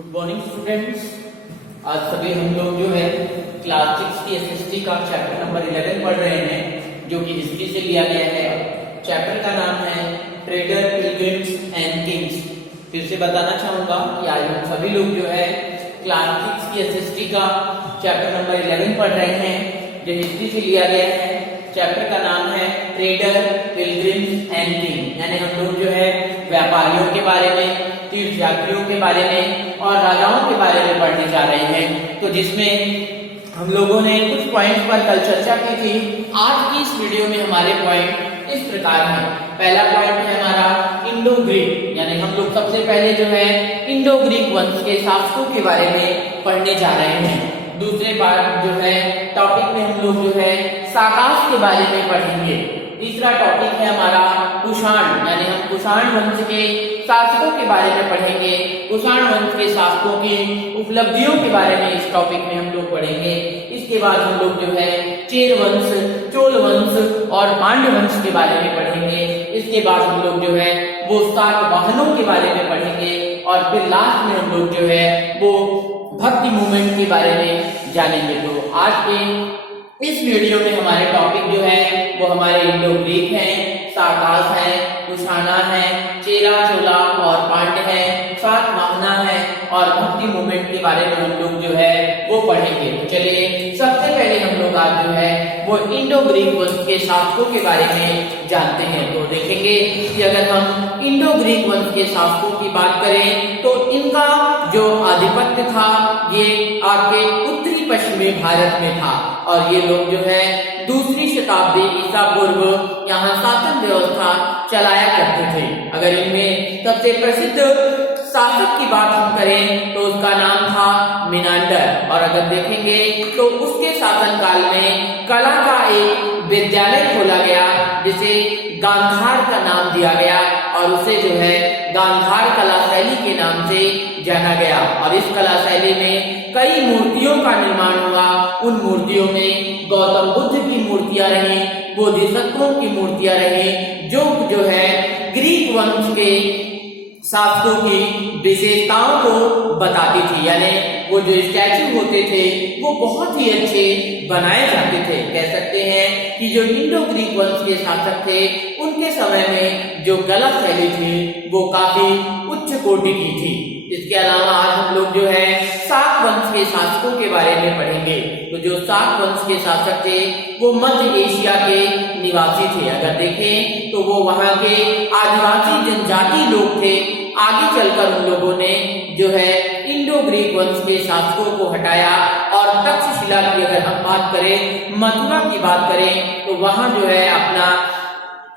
Good morning students. आज सभी हम लोग जो है क्लास 6 की एसएसटी का चैप्टर नंबर 11 पढ़ रहे हैं, जो कि हिस्ट्री से लिया गया है। चैप्टर का नाम है ट्रेडर, पिलग्रिम्स एंड किंग्स। फिर से बताना चाहूंगा कि आज हम सभी लोग जो है क्लास 6 की एसएसटी का चैप्टर नंबर 11 पढ़ रहे हैं, जो हिस्ट्री से लिया गया है। चैप्टर का नाम है ट्रेडर, पिलग्रिम्स एंड किंग, यानी हम लोग जो है व्यापारियों के बारे में, तीर्थयात्रियों के बारे में और राजाओं के बारे में पढ़ने जा रहे हैं। तो जिसमें हम लोगों ने कुछ पॉइंट्स पर कल चर्चा की थी। आज की इस वीडियो में हमारे पॉइंट इस प्रकार हैं। पहला पॉइंट है हमारा इंडो ग्रीक, यानी हम लोग सबसे पहले जो है इंडो ग्रीक वंश के शासकों के बारे में पढ़ने जा रहे हैं। दूसरे पार्ट जो है टॉपिक में हम लोग जो है साकाश के बारे में पढ़ेंगे। तीसरा टॉपिक है हमारा कुषाण, यानी हम कुषाण वंश के शासकों के बारे में पढ़ेंगे। कुषाण वंश के शासकों की उपलब्धियों के बारे में इस टॉपिक में हम लोग पढ़ेंगे। इसके बाद हम लोग जो है चेर वंश, चोल वंश और पांड्य वंश के बारे में पढ़ेंगे। इसके बाद हम लोग जो है वो सातवाहनों के बारे में पढ़ेंगे और फिर लास्ट में हम लोग जो है वो भक्ति मूवमेंट के बारे में जानेंगे। तो आज के इस वीडियो में हमारे टॉपिक जो है वो हमारे इंडो ग्रीक हैं, साकाश है, कुषाणा है, चेरा, चोला और पांड्य है, सातवाहना है और भक्ति मूवमेंट के बारे में हम लोग जो है वो पढ़ेंगे। तो चलिए सबसे पहले हम लोग आज जो है वो इंडो ग्रीक वंश के शासकों के बारे में जानते हैं। तो देखेंगे कि अगर हम इंडो ग्रीक वंश के शासकों की बात करें तो इनका जो आधिपत्य था ये आपके उत्तरी पश्चिमी भारत में था और ये लोग जो है दूसरी शताब्दी ईसा पूर्व यहाँ शासन व्यवस्था चलाया करते थे। अगर इनमें सबसे प्रसिद्ध शासक की बात हम करें तो उसका नाम था मिनांडर, और अगर देखेंगे तो उसके शासनकाल में कला का एक विद्यालय खोला गया जिसे गांधार का नाम दिया गया और उसे जो है गांधार कला शैली के नाम से जाना गया। और इस कला शैली में कई मूर्तियों का निर्माण हुआ। उन मूर्तियों में गौतम बुद्ध की मूर्तियां रही, बोधिसत्वों की मूर्तियां रही, जो है ग्रीक वंश के शासकों की विशेषताओं को बताती थी। यानी वो जो स्टैचू होते थे वो बहुत ही अच्छे बनाए जाते थे। कह सकते हैं कि जो इंडो ग्रीक वंश के शासक थे उनके समय में जो कला शैली थी वो काफी उच्च कोटि की थी। इसके अलावा आज हम लोग जो है साक वंश के शासकों के बारे में पढ़ेंगे। तो जो साक वंश के शासक थे वो मध्य एशिया के निवासी थे। अगर देखें तो वो वहां के आदिवासी जनजाति लोग थे। आगे चलकर उन लोगों ने जो है इंडो ग्रीक वंश के शासकों को हटाया और तक्षशिला की अगर हम बात करें, मथुरा की बात करें तो वहां जो है अपना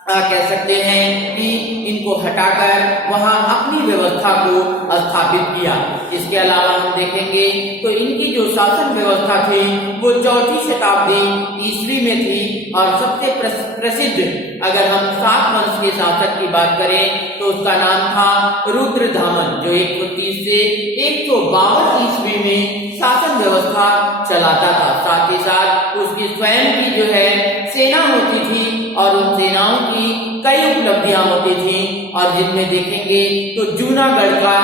कह सकते हैं कि इनको हटाकर वहां अपनी व्यवस्था को स्थापित किया। इसके अलावा हम देखेंगे तो इनकी जो शासन व्यवस्था थी वो 4वीं शताब्दी ईस्वी में थी और सबसे प्रसिद्ध अगर हम साक वंश के शासक की बात करें तो उसका नाम था रुद्रधामन, जो 130 से 152 ईस्वी में शासन व्यवस्था चलाता था। साथ ही साथ उसकी स्वयं की जो है सेना होती थी और उन सेनाओं की कई उपलब्धियां होती थी और जिनमें देखेंगे तो जूनागढ़ का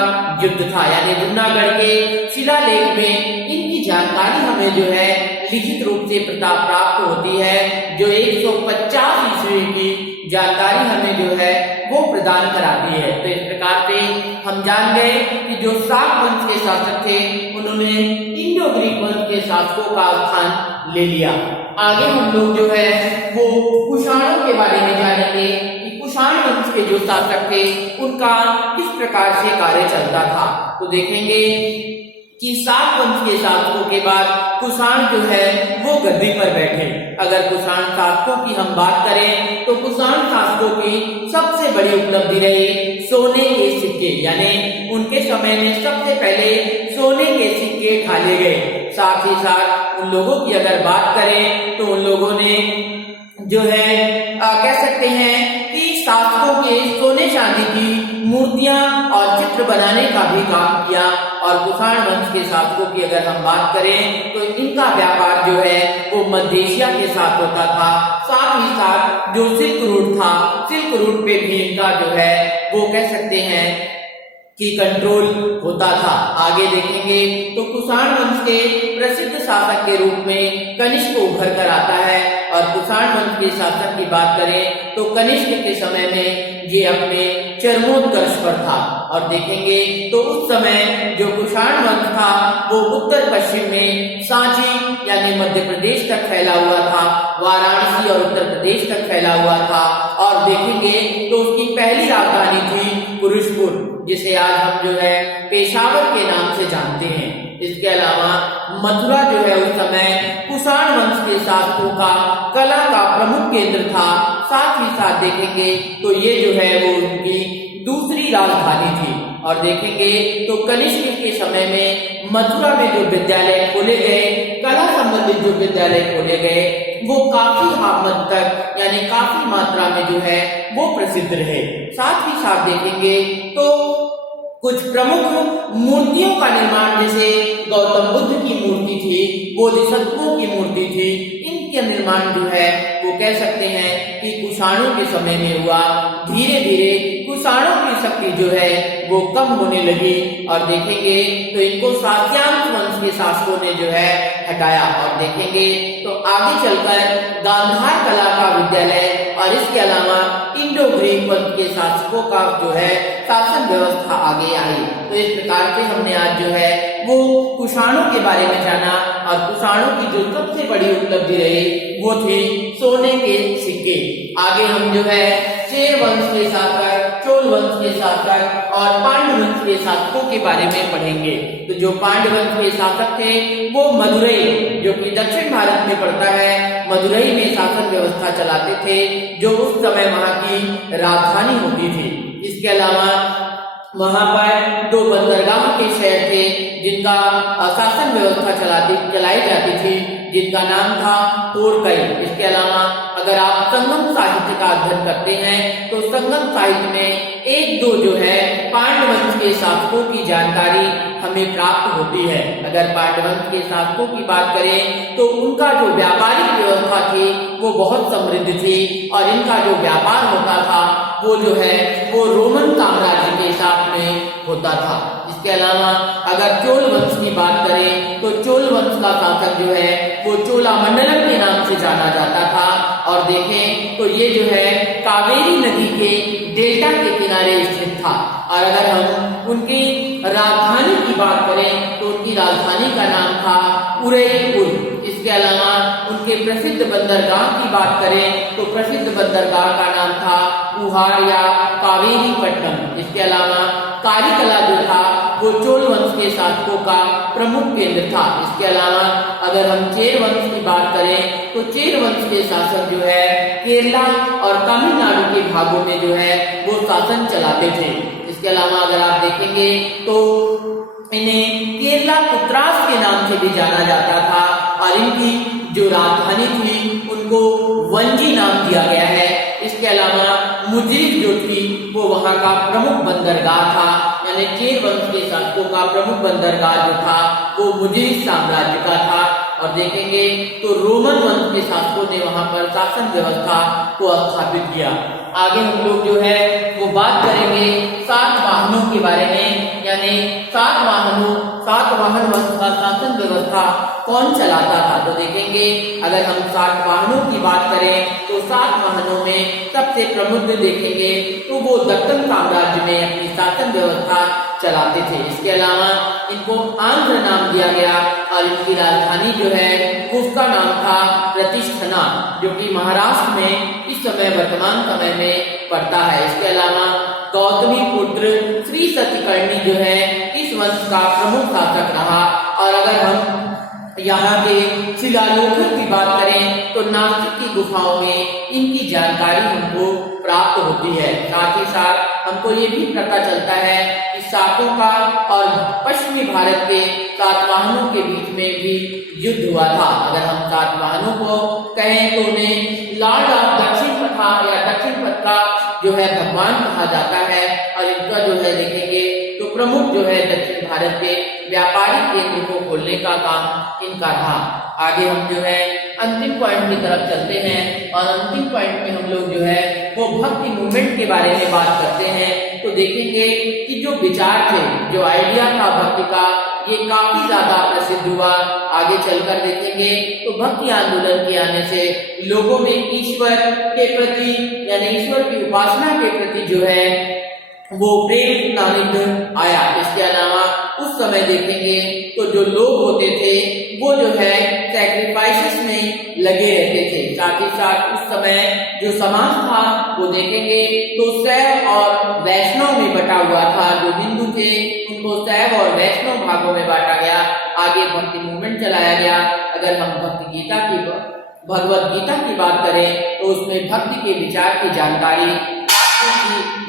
युद्ध था। यानी जूनागढ़ के शिलालेख में इनकी जानकारी हमें जो है लिखित रूप से प्राप्त होती है, जो 150 ईस्वी की जानकारी हमें जो है वो प्रदान कराती है। तो इस प्रकार से हम जान गए कि जो साक वंश के शासक थे उन्होंने इंडो ग्रीक वंश के शासकों का स्थान ले लिया। आगे हम लोग जो है वो कुषाणों के बारे में जानेंगे कि कुषाण वंश के जो शासक थे उनका किस प्रकार से कार्य चलता था। तो देखेंगे कि साक वंश के शासकों के बाद कुषाण जो है वो गद्दी पर बैठे। अगर कुषाण शासकों की हम बात करें तो कुषाण शासकों की सबसे बड़ी उपलब्धि रही सोने के सिक्के, यानी उनके समय में सबसे पहले सोने के सिक्के ढाले गए। साथ ही साथ उन लोगों की अगर बात करें तो उन लोगों ने जो है कह सकते हैं कि शासकों के सोने चांदी की मूर्तियां और चित्र बनाने का भी काम किया। और कुषाण वंश के शासकों की अगर हम बात करें तो इनका व्यापार जो है वो मध्य एशिया के साथ होता था। साथ ही साथ जो सिल्क रूट था, सिल्क रूट पे भी इनका जो है वो कह सकते हैं की कंट्रोल होता था। आगे देखेंगे तो कुषाण वंश के प्रसिद्ध शासक के रूप में कनिष्क उभर कर आता है। और कुषाण वंश के शासन की बात करें तो कनिष्क के समय में ये अपने चरमोत्कर्ष पर था। और देखेंगे तो उस समय जो कुषाण वंश था वो उत्तर पश्चिम में सांची यानी मध्य प्रदेश तक फैला हुआ था, वाराणसी और उत्तर प्रदेश तक फैला हुआ था। और देखेंगे तो उसकी पहली राजधानी थी पुरुषपुर, जिसे आज हम जो है पेशावर के नाम से जानते हैं। इसके अलावा मथुरा जो है उस समय कुषाण वंश के शासकों का कला का प्रमुख केंद्र था। साथ ही साथ देखेंगे तो ये जो है वो उनकी दूसरी राजधानी थी। और देखेंगे तो कनिष्क के समय में मथुरा में जो विद्यालय खोले गए, कला संबंधित जो विद्यालय खोले गए, वो काफी हद तक यानी काफी मात्रा में जो है वो प्रसिद्ध रहे। साथ ही साथ देखेंगे तो कुछ प्रमुख मूर्तियों का निर्माण, जैसे गौतम बुद्ध की मूर्ति थी, बोधिसत्वों की मूर्ति थी, इनका निर्माण जो है वो कह सकते हैं कि कुषाणों के समय में हुआ। धीरे धीरे कुषाणों की शक्ति जो है वो कम होने लगी। और देखेंगे तो इनको सात्यांश वंश के शासकों ने जो है हटाया। और देखेंगे तो आगे चलकर गांधार कला का विद्यालय और इसके अलावा इंडो ग्रीक वंश के शासकों का जो है शासन व्यवस्था आगे आई। तो इस प्रकार से हमने आज जो है वो कुषाणों के बारे में जाना। और कुषाणों की जो सबसे बड़ी उपलब्धि रही वो थी सोने के सिक्के। आगे हम जो है चेर वंश के शासक, चोल वंश के शासक और पांड्य वंश के शासकों के बारे में पढ़ेंगे। तो जो पांड्य वंश के शासक थे वो मदुरई, जो कि दक्षिण भारत में पड़ता है, मदुरई में शासन व्यवस्था चलाते थे, जो उस समय वहां की राजधानी होती थी। इसके अलावा वहां पर दो बंदरगाह के शहर थे जिनका शासन व्यवस्था चलाई जाती थी, जिनका नाम था तोरकई। इसके अलावा अगर आप संगम साहित्य का अध्ययन करते हैं तो संगम साहित्य में एक दो जो है पांड्य वंश के शासकों की जानकारी हमें प्राप्त होती है। अगर पांड्य वंश के शासकों की बात करें तो उनका जो व्यापारिक व्यवस्था थी वो बहुत समृद्ध थी। और इनका जो व्यापार होता था वो जो है वो रोमन साम्राज्य के साथ में होता था। इसके अलावा अगर चोल वंश की बात करें तो चोल वंश का शासक जो है वो चोलामंडलम के नाम से जाना जाता था। और देखें तो ये जो है कावेरी नदी के डेल्टा के किनारे स्थित था। और अगर हम उनकी राजधानी की बात करें तो उनकी राजधानी का नाम था उदयपुर। इसके अलावा उनके प्रसिद्ध बंदरगाह की बात करें तो प्रसिद्ध बंदरगाह का नाम था कुहार या कावेरी पट्टनम। इसके अलावा कारिकला जो था वो चोल वंश के शासकों का प्रमुख केंद्र था। इसके अलावा अगर हम चेर वंश की बात करें तो चेर वंश के शासक जो है केरला और तमिलनाडु के भागों में जो है वो शासन चलाते थे। इसके अलावा अगर आप देखेंगे तो इन्हें केरला पुत्रास के नाम से भी जाना जाता था। और इनकी जो राजधानी थी उनको वंजी नाम दिया गया है। इसके अलावा मुजरिक जो थी वो वहां का प्रमुख बंदरगाह था, यानी चेर वंश के शासकों का प्रमुख बंदरगाह जो था वो मुजरिक साम्राज्य का था। और देखेंगे तो रोमन वंश के शासकों ने वहां पर शासन व्यवस्था को स्थापित किया। आगे हम लोग जो है वो बात करेंगे सातवाहनों के बारे में, यानी सातवाहन वंश का शासन व्यवस्था कौन चलाता था। तो देखेंगे अगर हम सातवाहनों की बात करें तो सातवाहनों में सबसे प्रमुख देखेंगे तो वो दक्कन साम्राज्य में अपनी शासन व्यवस्था चलाते थे। इसके अलावा इनको आंध्र नाम दिया गया और इनकी राजधानी जो है उसका नाम था प्रतिष्ठना, जो कि महाराष्ट्र में इस समय वर्तमान समय में पड़ता है। इसके अलावा गौतमी पुत्र श्री सतकर्णी जो है इस वंश का प्रमुख शासक रहा। और अगर हम यहाँ के शिलालेखों की बात करें तो नासिक की गुफाओं में इनकी जानकारी हमको प्राप्त होती है। साथ ही साथ हमको ये भी पता चलता है कि शाकों का और पश्चिमी भारत के सातवाहनों के बीच में भी युद्ध हुआ था। अगर हम सातवाहनों को कहें तो उन्हें लॉर्ड ऑफ दक्षिण पथा या दक्षिण पथ का जो है भगवान कहा जाता है। और इनका जो है देखेंगे तो प्रमुख जो है दक्षिण भारत के व्यापारिक केंद्र को खोलने का काम इनका रहा। आगे हम जो है अंतिम पॉइंट की तरफ चलते हैं और अंतिम पॉइंट में हम लोग जो है वो भक्ति मूवमेंट के बारे में बात करते हैं। तो देखेंगे कि जो विचार थे, जो आइडिया था भक्ति का, ये काफी ज्यादा प्रसिद्ध हुआ। आगे चलकर देखेंगे तो भक्ति आंदोलन के आने से लोगों में ईश्वर के प्रति यानी ईश्वर की उपासना के प्रति जो है वो प्रेम सानिध्य आया। इसके अलावा उस समय देखेंगे तो जो लोग होते थे वो जो है सैक्रिफाइसेस में लगे रहते थे। साथ ही साथ उस समय जो समाज था वो देखेंगे तो शैव और वैष्णव में बटा हुआ था। जो हिंदू थे उनको शैव और वैष्णव भागों में बांटा गया। आगे भक्ति मूवमेंट चलाया गया। अगर हम भगवत गीता की बात करें तो उसमें भक्ति के विचार की जानकारी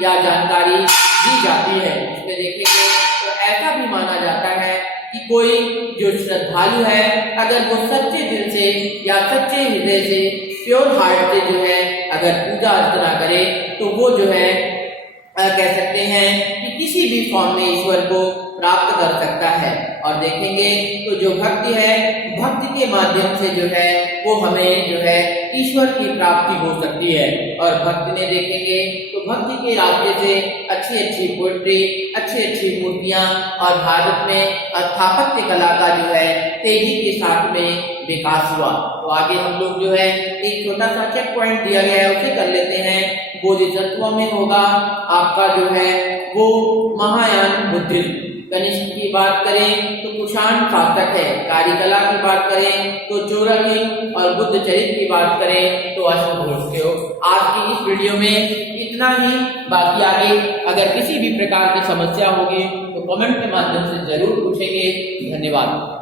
या जानकारी दी जाती है। इसमें देखेंगे तो ऐसा भी माना जाता है कि कोई जो श्रद्धालु है अगर वो सच्चे दिल से या सच्चे हृदय से प्योर हार्ट से जो है अगर पूजा अर्चना करे तो वो जो है कह सकते हैं कि किसी भी फॉर्म में ईश्वर को प्राप्त कर सकता है। और देखेंगे तो जो भक्ति है, भक्ति के माध्यम से जो है वो हमें जो है ईश्वर की प्राप्ति हो सकती है। और भक्ति में देखेंगे तो भक्ति के रास्ते से अच्छी अच्छी पोएट्री, अच्छी अच्छी मूर्तियां और भारत में स्थापत्य कला का जो है तेजी के साथ में विकास हुआ। तो आगे हम लोग जो है एक छोटा सा चेक पॉइंट दिया गया है उसे कर लेते हैं। बोधिसत्वों में होगा आपका जो है वो महायान बुद्धिज्म। कनिष्क की बात करें तो कुषाण शासक है। कारिकला की बात करें तो चोरकिंग और बुद्ध चरित्र की बात करें तो अश्वघोष। आज की इस वीडियो में इतना ही। बाकी आगे अगर किसी भी प्रकार की समस्या होगी तो कमेंट के माध्यम से जरूर पूछेंगे। धन्यवाद।